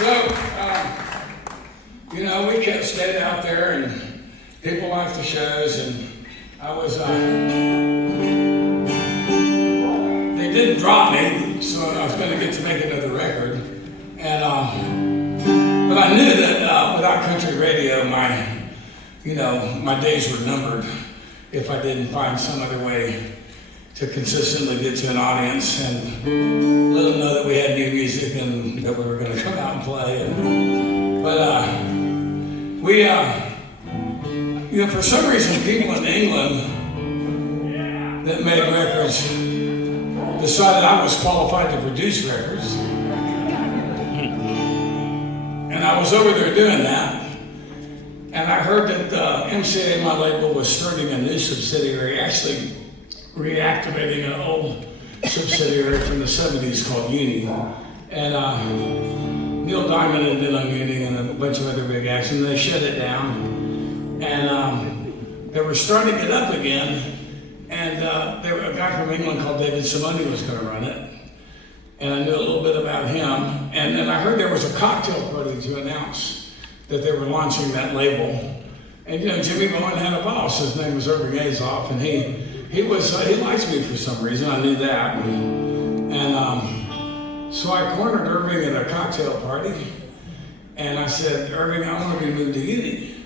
So, you know, we kept staying out there, and people liked the shows, and I was, they didn't drop me, so I was going to get to make another record. And, but I knew that without country radio, my days were numbered if I didn't find some other way to consistently get to an audience and let them know that we had new music and that we were going to come out and play. But for some reason, people in England that made records decided I was qualified to produce records. And I was over there doing that. And I heard that MCA, my label, was starting a new subsidiary, actually reactivating an old subsidiary from the 70s called Uni. And Neil Diamond had been on Uni and a bunch of other big acts, and they shut it down. And they were starting it up again, and a guy from England called David Simone was going to run it. And I knew a little bit about him. And then I heard there was a cocktail party to announce that they were launching that label. And Jimmy Bowen had a boss, his name was Irving Azoff, and he liked me for some reason, I knew that. And so I cornered Irving at a cocktail party, and I said, Irving, I want to be moved to Uni.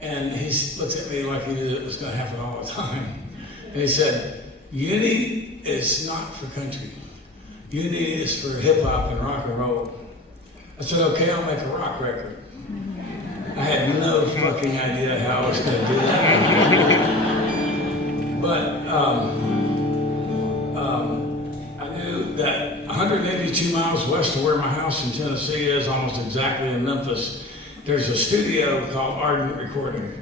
And he looked at me like he knew it was going to happen all the time. And he said, Uni is not for country. Uni is for hip hop and rock and roll. I said, okay, I'll make a rock record. I had no fucking idea how I was going to do that. But I knew that 182 miles west of where my house in Tennessee is, almost exactly in Memphis, there's a studio called Ardent Recording.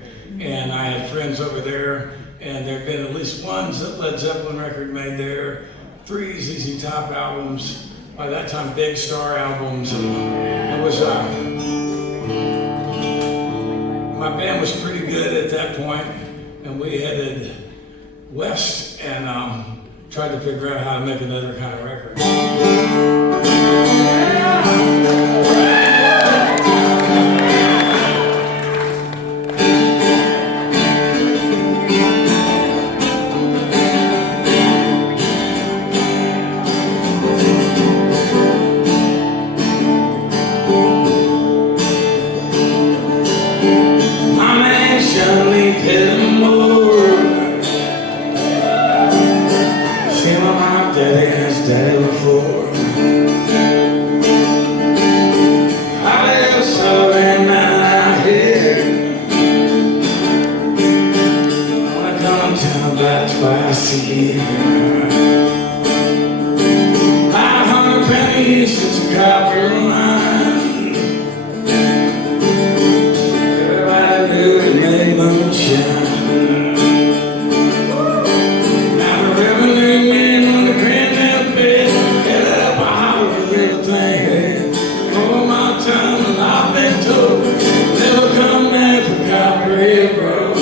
And I had friends over there, and there had been at least one Led Zeppelin record made there, 3 ZZ Top albums, by that time Big Star albums, and it was, my band was pretty good at that point, and we headed west and tried to figure out how to make another kind of record. Copperhead Road.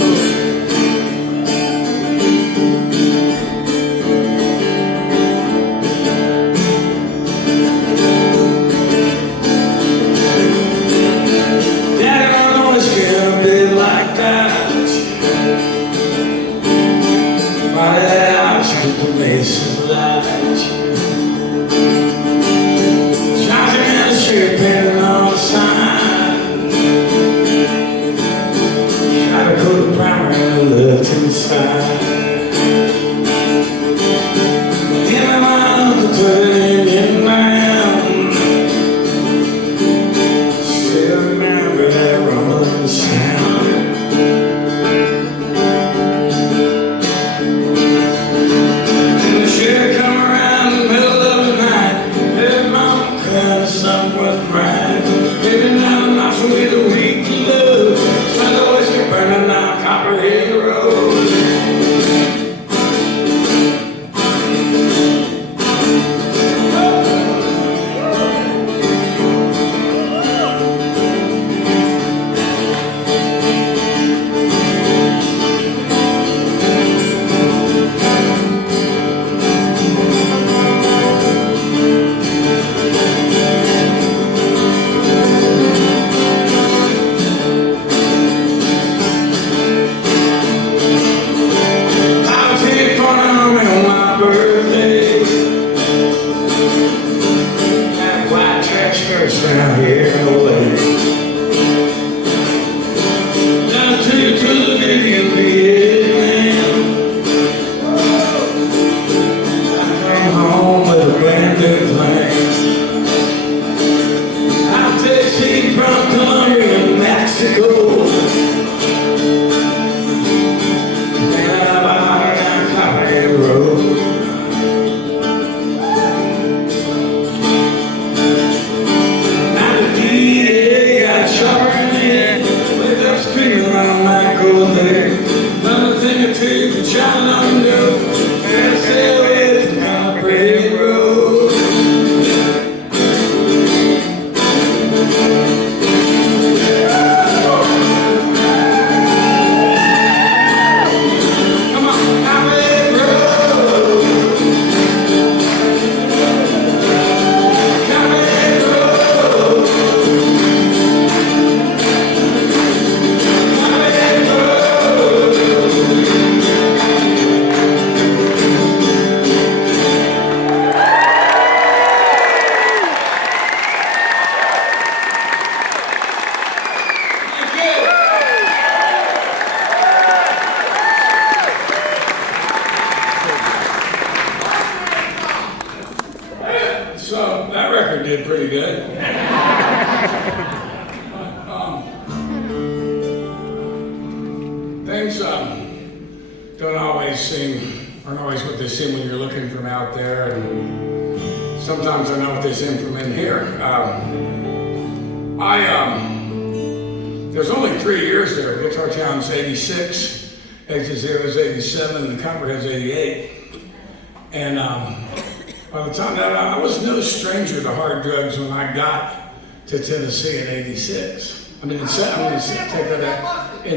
down here in the way. Now take it to the Indian Vietnam. I come home with a brand new plan. I'll take Steve from Colombia and Mexico. And I'm down Copperhead Road. Another thing or two for John London, and stay away from Copperhead Road. Come on, Copperhead Road. Copperhead Road. Copperhead Road. So that record did pretty good. Things aren't always what they seem when you're looking from out there, and sometimes I know what they seem from in here. There's only 3 years there. Guitar Town's 86, Exit Zero's 87, and Copperhead's 88. And by the time that I was no stranger to hard drugs when I got to Tennessee in 86. In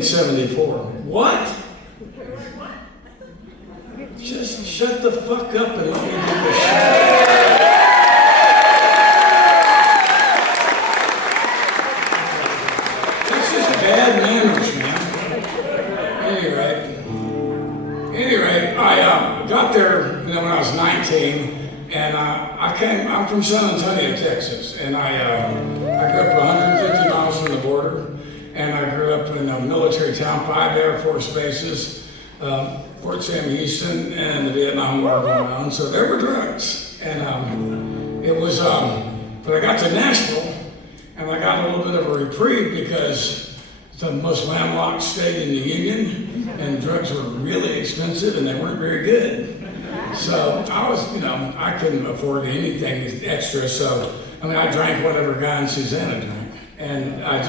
74. What? Just shut the fuck up and let me do the shit. That's just bad manners, man. Anyway, I got there when I was 19. And I'm from San Antonio, Texas, and I grew up 150 miles from the border, and I grew up in a military town, 5 Air Force bases, Fort Sam Houston, and the Vietnam War going on, so there were drugs. And it was, but I got to Nashville, and I got a little bit of a reprieve because it's the most landlocked state in the Union, and drugs were really expensive, and they weren't very good. So I was, I couldn't afford anything extra. So, I drank whatever Guy and Susanna drank. And I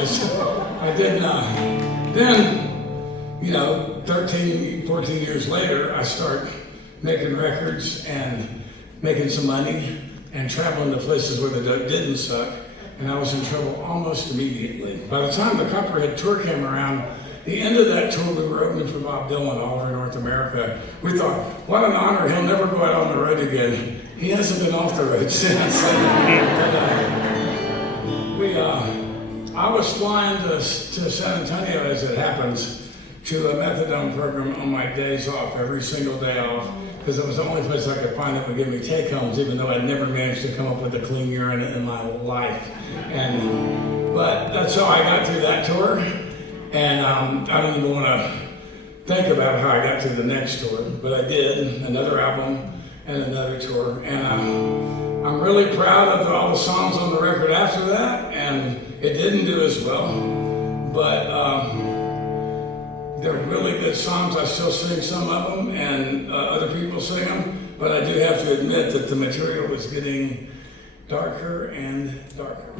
didn't, then, 13, 14 years later, I start making records and making some money and traveling to places where the dope didn't suck. And I was in trouble almost immediately. By the time the Copperhead tour came around, the end of that tour, we were opening for Bob Dylan all over North America. We thought, what an honor, he'll never go out on the road again. He hasn't been off the road since. I was flying to San Antonio, as it happens, to a methadone program on my days off, every single day off, because it was the only place I could find that would give me take-homes, even though I'd never managed to come up with a clean urine in my life. But that's how I got through that tour. And I don't even want to think about how I got to the next tour, but I did, another album and another tour. And I'm really proud of all the songs on the record after that, and it didn't do as well, but they're really good songs. I still sing some of them, and other people sing them, but I do have to admit that the material was getting darker and darker.